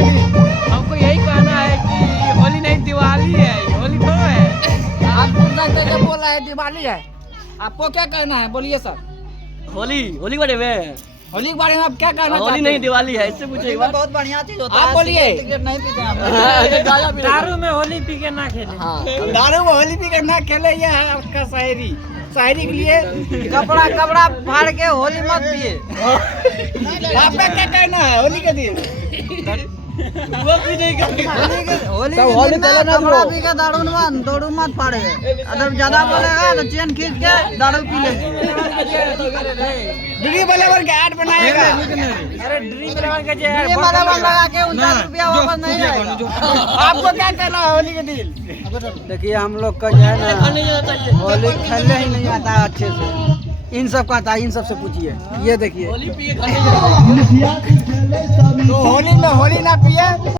हमको यही कहना है कि होली नहीं दिवाली है, होली तो है। आप जब बोल रहे हैं दिवाली है, आपको क्या कहना है? बोलिए सर। होली होली के बारे में, होली के बारे में आप क्या कहना होली चाहते नहीं हैं? दिवाली है, इससे पूछे एक बार। बहुत बढ़िया चीज होता आप है। बोलिए। सिगरेट नहीं पीते हम। दारू में होली पी के ना खेले। हाँ, दारू में होली पी कर ना खेले, ये है आपका शायरी। शायरी के लिए कपड़ा फाड़ के होली मत पिए। आपका क्या कहना है होली के दिन? वो भी नहीं करते। होली के दिन में कपड़ा पी के दारू मत फाड़े। अगर ज्यादा बोलेगा तो चेन खींच के दारू पी लेगी। ड्री बलेवर के ऐड बनाएगा। अरे ड्रीम इलेवन का जो ये बराबर लगा के 49 रुपया वापस नहीं जाएगा। आपको क्या कहना है होली के दिन? देखिए हम लोग का जो है ना होली खेलने ही नहीं आता है अच्छे से। इन सब का आता है, इन सब से पूछिए। ये देखिए होली पी के घर नहीं जाते। तो होली में होली ना पिए